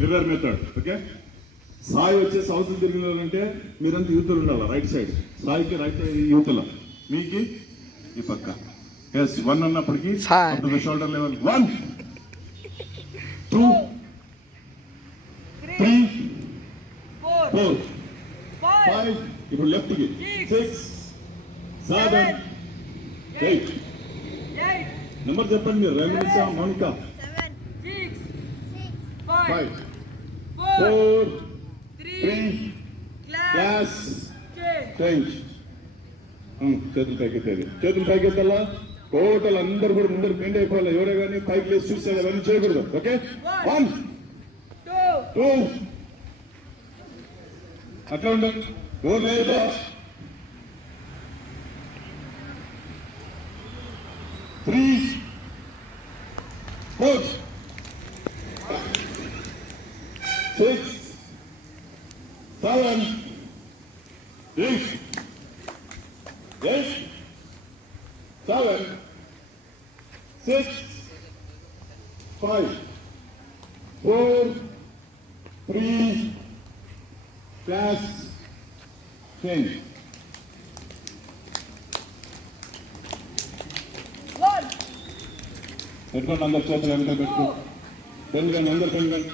Mirror method. Okay, Sai వచ్చే south తిరిగినారంటే మీరంతా యూతులు ఉండాలి. రైట్ సైడ్ సాయికి రైట్ యూతుల, మీకు ఈ పక్క. ఎస్, 1 అన్నప్పటికీ షోల్డర్ లెవెల్. 1 2 3 4 5. ఇప్పుడు లెఫ్ట్ కి 6 7 8. నెంబర్ చెప్పండి మీరు. రెమినిసా, మౌనిక. 5 4 3 class change. చేతులు పైకెత్తాలి, చేతులు పైకెత్తాలా. టోటల్ అందరు కూడా ముందరు బెండ్ అయిపోవాలి. ఎవరే కానీ పైకి లేచి చూస్తారు, అవన్నీ చేయకూడదు. ఓకే, 1 2 అట్లా ఉండండి. 3 4 6 7 8 7 6 5 4 3 class change. 1 పెట్టుకోండి. అందరు చేతులు వెనక పెట్టు. పెంచండి, అందరు పెంచండి.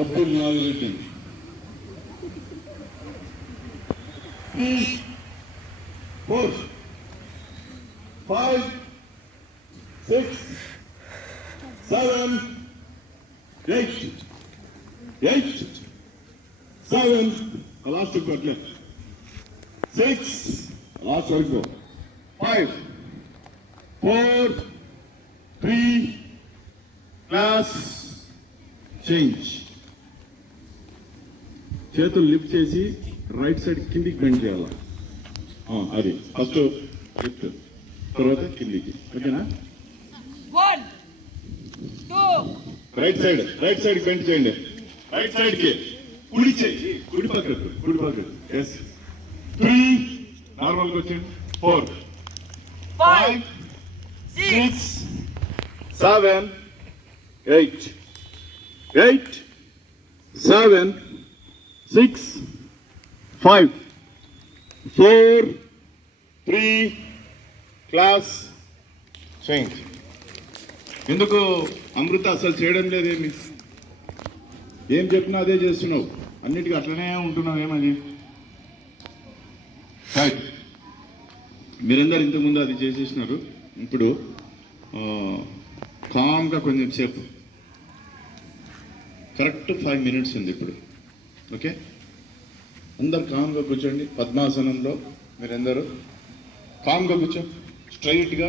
అబ్దుల్ నాజిరుద్దీన్. 3 4 5 6 7 8 7. లాస్ట్ కొట్లే 6. లాస్ట్ వరకు 5 4 3 క్లాస్ చేంజ్. చేతులు లిఫ్ట్ చేసి రైట్ సైడ్ కిందికి బెండ్ చేయాలి. అది ఫస్ట్ లిఫ్ట్, తర్వాత కిందికి. ఓకేనా? 1 2 రైట్ సైడ్ బెండ్ చేయండి. రైట్ సైడ్ కి కుడి చేయి, కుడి పక్కకు. ఎస్. 3 నార్మల్ గా వచ్చేయండి. 4 5 6 7 8 7 6 5 4 3 క్లాస్ చేంజ్. ఎందుకు అమృత అసలు చేయడం లేదేమి? ఏం చెప్పినా అదే చేస్తున్నావు, అన్నిటికీ అట్లనే ఉంటున్నావు. ఏమది? మీరందరూ ఇంతకుముందు అది చేసేసినారు. ఇప్పుడు కామ్గా కొంచెం సేపు, కరెక్ట్ 5 minutes ఉంది ఇప్పుడు. ఓకే, అందరు కామ్గా కూర్చోండి. పద్మాసనంలో మీరందరూ కామ్గా కూర్చో, స్ట్రైట్గా.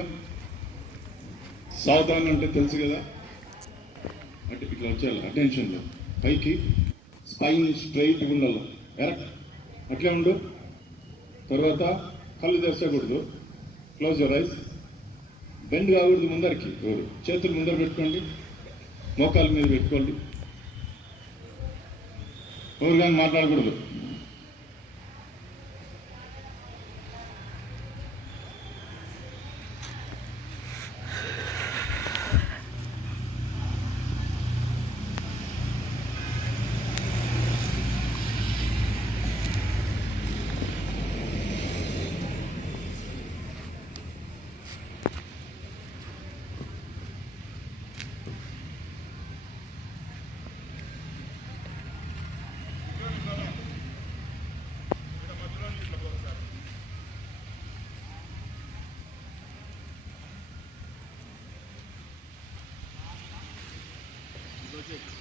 సావధానం అంటే తెలుసు కదా, అంటే ఇట్లా వచ్చేయాలి. అటెన్షన్లో పైకి, స్పైన్ స్ట్రైట్గా ఉండాలి. కరెక్ట్, అట్లే ఉండు. తర్వాత కళ్ళు తెరచకూడదు. Close your eyes. బెండ్ కాకూడదు ముందరికి. చేతులు ముందర పెట్టుకోండి, మోకాల మీద పెట్టుకోండి. ఎవరు కానీ మాట్లాడకూడదు. ఓకే